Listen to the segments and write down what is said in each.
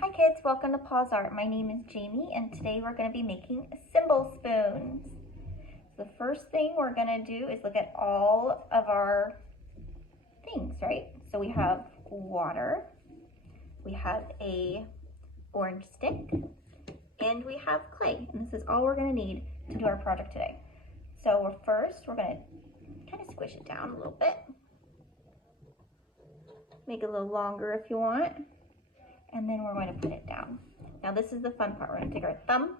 Hi kids, welcome to Paws Art. My name is Jamie and today we're going to be making cymbal spoons. The first thing we're going to do is look at all of our things, right? So we have water, we have a orange stick, and we have clay. And this is all we're going to need to do our project today. So first we're going to kind of squish it down a little bit. Make it a little longer if you want. And then we're going to put it down. Now this is the fun part. We're going to take our thumb,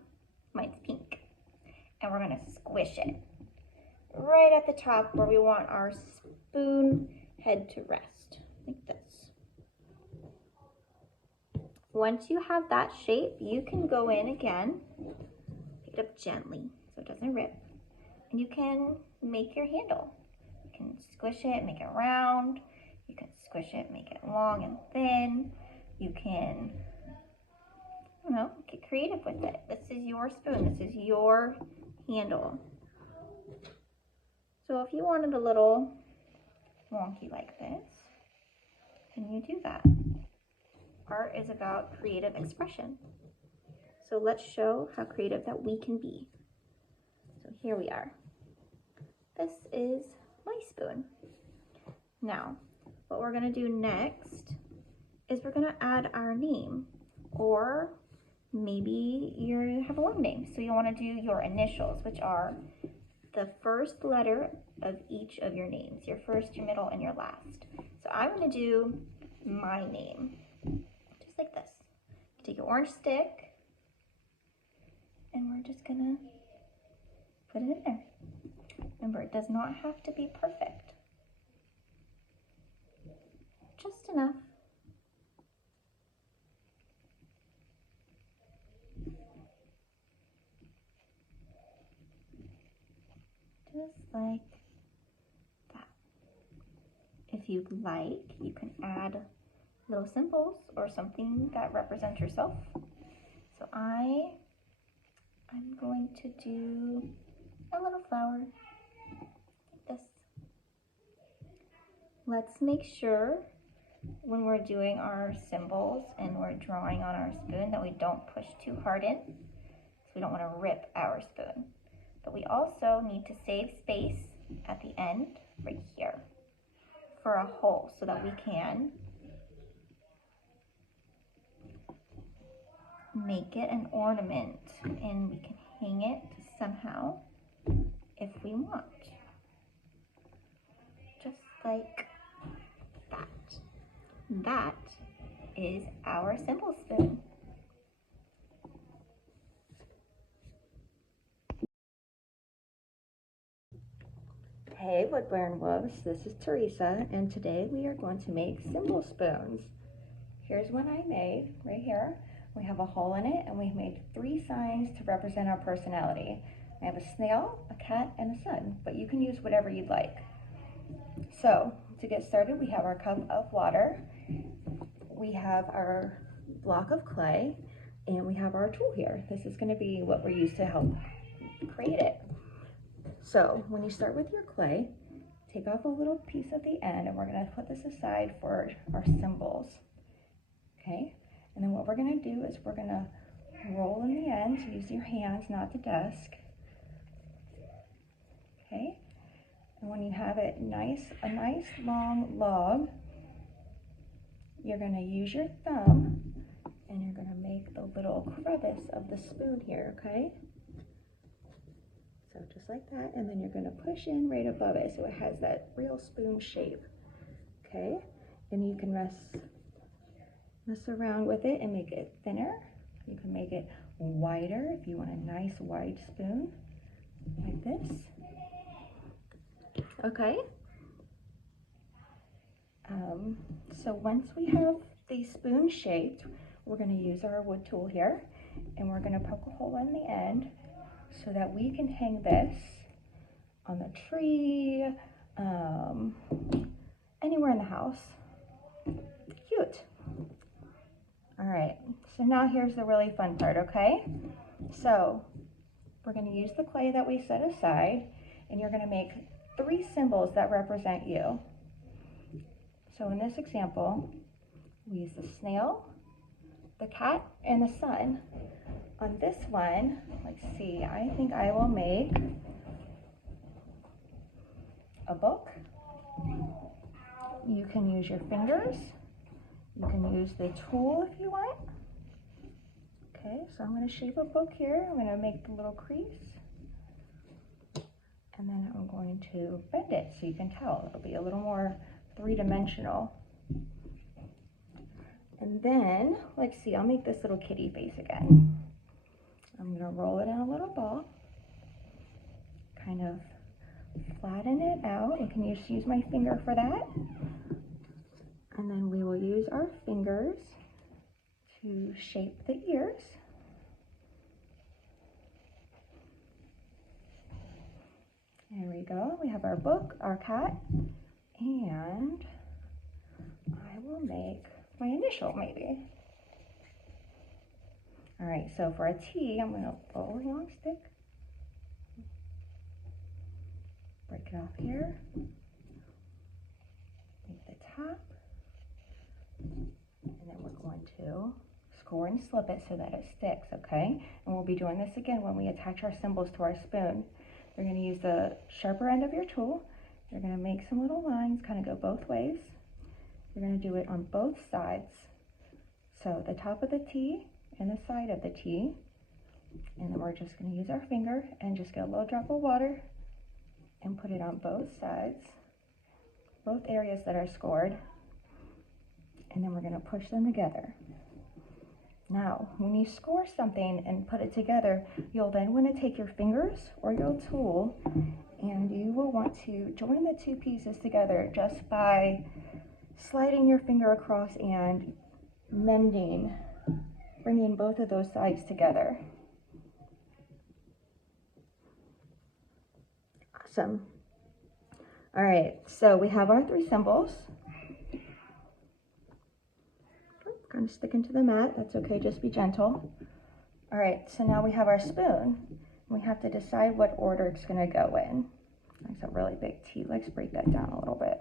mine's pink, and we're going to squish it right at the top where we want our spoon head to rest, like this. Once you have that shape, you can go in again, pick it up gently so it doesn't rip, and you can make your handle. You can squish it, make it round. You can squish it, make it long and thin. You can, get creative with it. This is your spoon. This is your handle. So if you wanted a little wonky like this, then you do that. Art is about creative expression. So let's show how creative that we can be. So here we are. This is my spoon. Now, what we're going to do next is we're going to add our name, or maybe you have a long name, so you want to do your initials, which are the first letter of each of your names, your first, your middle, and your last. So I'm going to do my name, just like this. Take your orange stick, and we're just going to put it in there. Remember, it does not have to be perfect, just enough. Just like that. If you'd like, you can add little symbols or something that represents yourself. So I'm going to do a little flower like this. Let's make sure when we're doing our symbols and we're drawing on our spoon that we don't push too hard in, so we don't want to rip our spoon. But we also need to save space at the end right here for a hole so that we can make it an ornament and we can hang it somehow if we want. Just like that. That is our cymbal spoon. Hey Woodburn Wolves, this is Teresa, and today we are going to make cymbal spoons. Here's one I made right here. We have a hole in it and we made 3 signs to represent our personality. I have a snail, a cat, and a sun, but you can use whatever you'd like. So to get started, we have our cup of water, we have our block of clay, and we have our tool here. This is going to be what we're used to help create it. So when you start with your clay, take off a little piece at the end, and we're going to put this aside for our symbols. Okay, and then what we're going to do is we're going to roll in the end, so use your hands, not the desk. Okay, and when you have it a nice long log, you're going to use your thumb and you're going to make the little crevice of the spoon here, okay? So just like that, and then you're going to push in right above it so it has that real spoon shape, okay? And you can mess around with it and make it thinner. You can make it wider if you want a nice wide spoon, like this. Okay. So once we have the spoon shaped, we're going to use our wood tool here, and we're going to poke a hole in the end so that we can hang this on the tree, anywhere in the house. Cute. All right, so now here's the really fun part, okay? So we're going to use the clay that we set aside, and you're going to make 3 symbols that represent you. So in this example, we use the snail, the cat and the sun. On this one, let's see, I think I will make a book. You can use your fingers. You can use the tool if you want. Okay, so I'm going to shape a book here. I'm going to make the little crease. And then I'm going to bend it so you can tell. It'll be a little more three-dimensional. And then, let's see, I'll make this little kitty face again. I'm going to roll it in a little ball. Kind of flatten it out. You can just use my finger for that. And then we will use our fingers to shape the ears. There we go. We have our book, our cat, and I will make my initial maybe. All right, so for a T, I'm going to pull a long stick, break it off here, make the top, and then we're going to score and slip it so that it sticks, okay? And we'll be doing this again when we attach our symbols to our spoon. You're going to use the sharper end of your tool. You're going to make some little lines, kind of go both ways. You're going to do it on both sides. So the top of the T and the side of the T. And then we're just going to use our finger and just get a little drop of water and put it on both sides, both areas that are scored. And then we're going to push them together. Now, when you score something and put it together, you'll then want to take your fingers or your tool and you will want to join the two pieces together just by sliding your finger across and mending, bringing both of those sides together. Awesome. All right, so we have our three symbols. Kind of sticking to the mat. That's okay, just be gentle. All right, so now we have our spoon. We have to decide what order it's going to go in. That's a really big T. Let's break that down a little bit.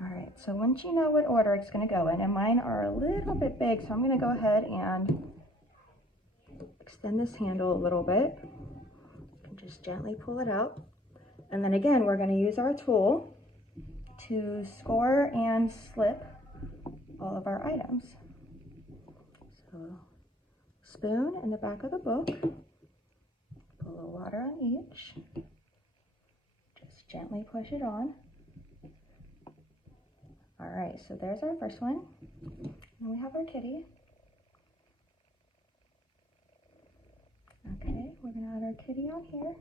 All right, so once you know what order it's going to go in, and mine are a little bit big, so I'm going to go ahead and extend this handle a little bit and just gently pull it out. And then again, we're going to use our tool to score and slip all of our items. So, spoon in the back of the book, put a little water on each, just gently push it on. All right, so there's our first one, and we have our kitty. Okay, we're gonna add our kitty on here.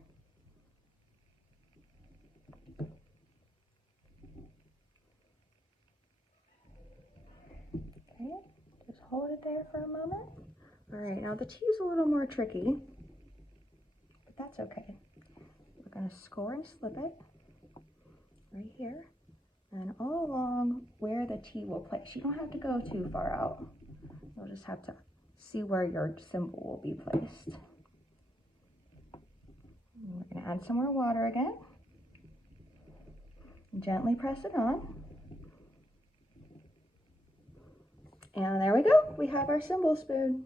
Okay, just hold it there for a moment. All right, now the T is a little more tricky, but that's okay. We're going to score and slip it right here and all along where the T will place. You don't have to go too far out. You'll just have to see where your symbol will be placed. And we're going to add some more water again. Gently press it on. And there we go. We have our symbol spoon.